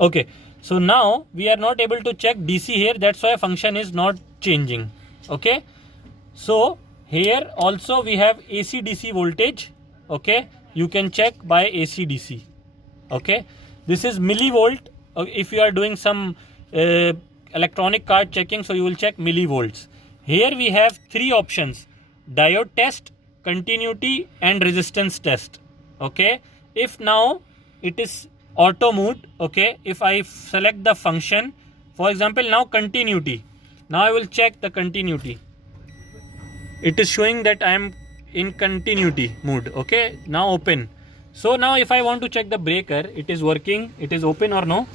Okay, so now we are not able to check DC here, that's why function is not changing. Okay, so here also we have AC DC voltage. Okay, you can check by AC DC. Okay, this is millivolt. If you are doing some electronic card checking, so you will check millivolts. Here we have three options: diode test, continuity and resistance test. Okay, if now it is auto mode, okay, if I select the function, for example now continuity, now I will check the continuity. It is showing that I am in continuity mode. Okay, now open. So now if I want to check the breaker, it is working, it is open or no.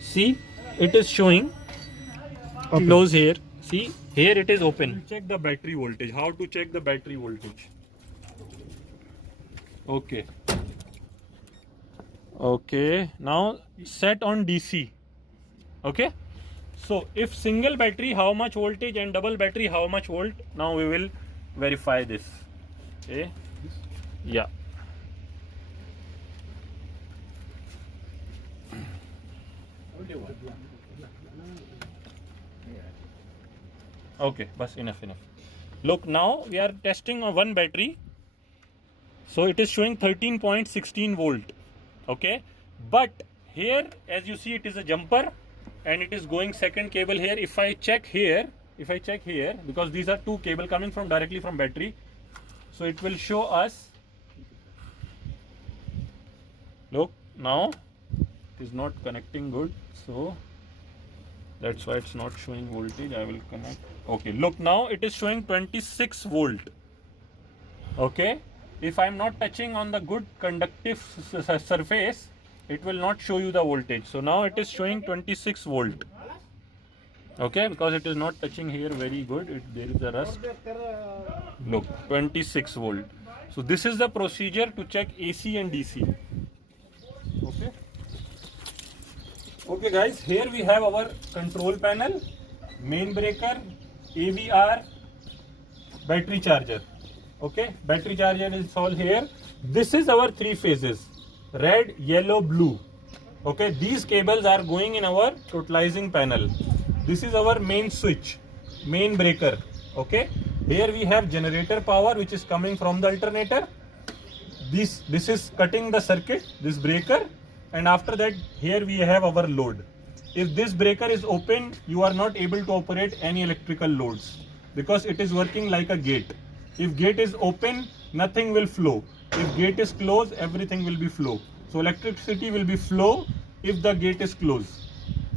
See, it is showing open. Close here. See, here it is open. Check the battery voltage. How to check the battery voltage? Okay. Okay, now set on DC. Okay, so if single battery how much voltage and double battery how much volt, now we will verify this. Okay, yeah. Okay, bas enough. Look, now we are testing on one battery. So it is showing 13.16 volt. Okay, but here as you see it is a jumper and it is going second cable here. If I check here, because these are two cable coming from directly from battery, so it will show us, look, now it is not connecting good, so that's why it's not showing voltage. I will connect. Okay, look, now it is showing 26 volt. Okay, if I am not touching on the good conductive surface, it will not show you the voltage. So now it is showing 26 volt. Okay, because it is not touching here very good, there is a rust. Look, 26 volt. So this is the procedure to check AC and DC. Okay. Okay guys, here we have our control panel, main breaker, AVR, battery charger. Okay, battery charger is all here. This is our three phases: red, yellow, blue. Okay, these cables are going in our totalizing panel. This is our main switch, main breaker. Okay, here we have generator power which is coming from the alternator. This is cutting the circuit, this breaker, and after that here we have our load. If this breaker is open, you are not able to operate any electrical loads because it is working like a gate. If gate is open, nothing will flow. If gate is closed, everything will be flow. So electricity will be flow if the gate is closed.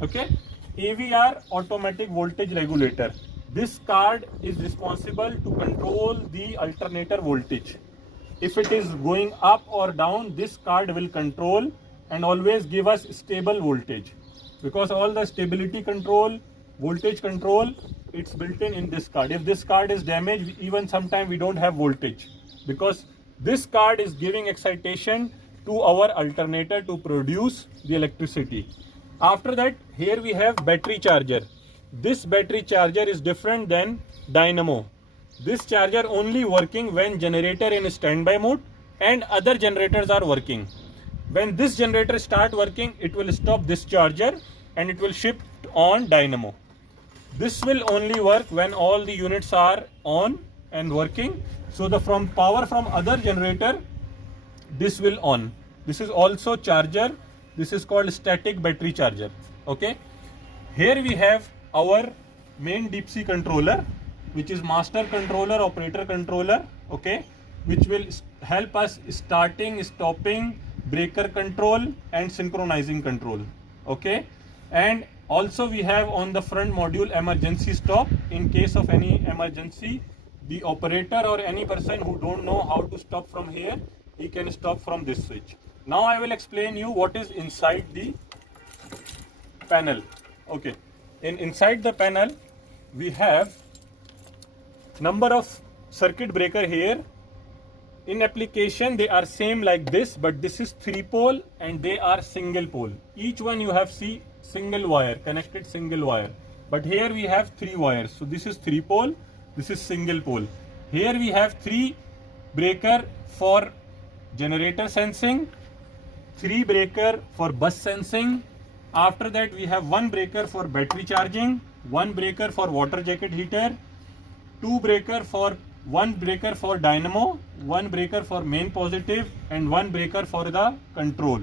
Okay, AVR, automatic voltage regulator. This card is responsible to control the alternator voltage. If it is going up or down, this card will control and always give us stable voltage, because all the stability control, voltage control, it's built in this card. If this card is damaged, even sometime we don't have voltage, because this card is giving excitation to our alternator to produce the electricity. After that, here we have battery charger. This battery charger is different than dynamo. This charger only working when generator in standby mode and other generators are working. When this generator start working, it will stop this charger and it will shift on dynamo. This will only work when all the units are on and working. So the power from other generator, this will on. This is also charger. This is called static battery charger. Okay. Here we have our main deep sea controller, which is master controller, operator controller. Okay, which will help us starting, stopping, breaker control and synchronizing control. Okay, and also we have on the front module emergency stop. In case of any emergency, the operator or any person who don't know how to stop from here, he can stop from this switch. Now I will explain you what is inside the panel. Okay, inside the panel we have number of circuit breaker here. In application they are same like this, but this is 3-pole and they are single pole. Each one you have see single wire, connected single wire, but here we have 3 wires. So this is 3-pole, this is single pole. Here we have 3 breaker for generator sensing, 3 breaker for bus sensing, After that we have one breaker for battery charging, one breaker for water jacket heater, one breaker for dynamo, one breaker for main positive, and one breaker for the control.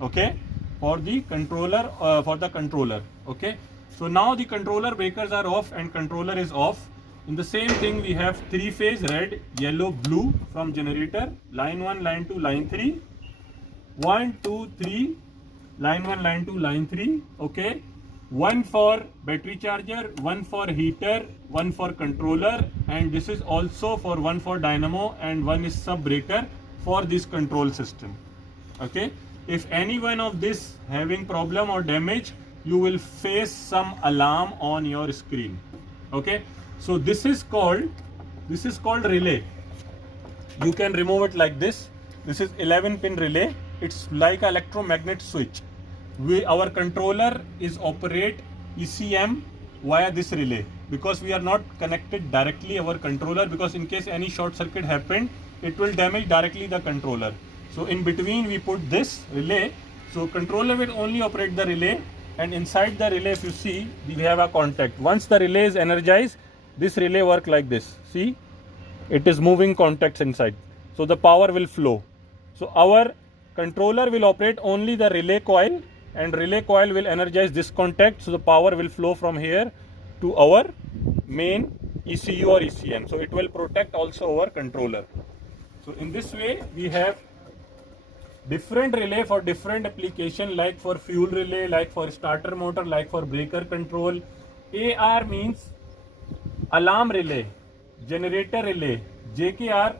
Okay, for the controller, okay. So now the controller breakers are off and controller is off. In the same thing we have three phase red, yellow, blue from generator, line 1, line 2, line 3, 1, 2, 3, line 1, line 2, line 3, okay. One for battery charger, one for heater, one for controller, and this is also for one for dynamo, and one is sub breaker for this control system. Okay, if any one of this having problem or damage, you will face some alarm on your screen. Okay, so this is called relay. You can remove it like this. This is 11-pin relay. It's like an electromagnet switch. Our controller is operate ECM via this relay, because we are not connected directly our controller, because in case any short circuit happened, it will damage directly the controller. So in between we put this relay. So controller will only operate the relay, and inside the relay, if you see, we have a contact. Once the relay is energized, this relay work like this. See, it is moving contacts inside, so the power will flow. So our controller will operate only the relay coil, and relay coil will energize this contact, so the power will flow from here to our main ECU or ECM. So it will protect also our controller. So in this way we have different relay for different application, like for fuel relay, like for starter motor, like for breaker control. AR means alarm relay, generator relay, JKR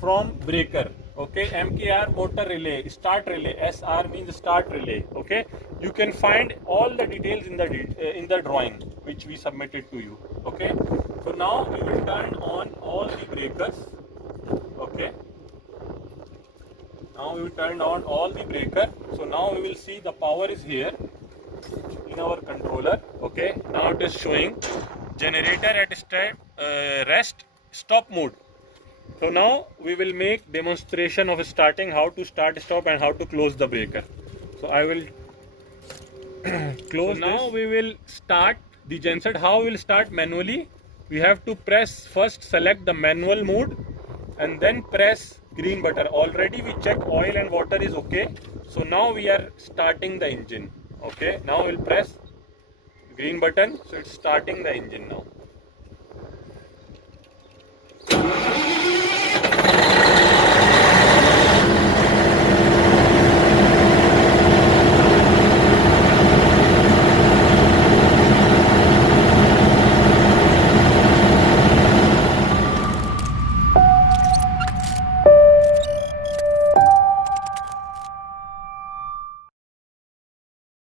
from breaker, okay. MKR motor relay, start relay. SR means start relay, okay. You can find all the details in the drawing which we submitted to you, okay. So now we will turn on all the breakers, okay. Now we will turn on all the breaker. So now we will see the power is here in our controller, okay. Now it is showing generator at rest stop mode. So now we will make demonstration of starting, how to start, stop, and how to close the breaker. So I will close. So now we will start the genset. How we will start manually? We have to press first, select the manual mode, and then press green button. Already we check oil and water is okay. So now we are starting the engine. Okay. Now we'll press green button. So it's starting the engine now.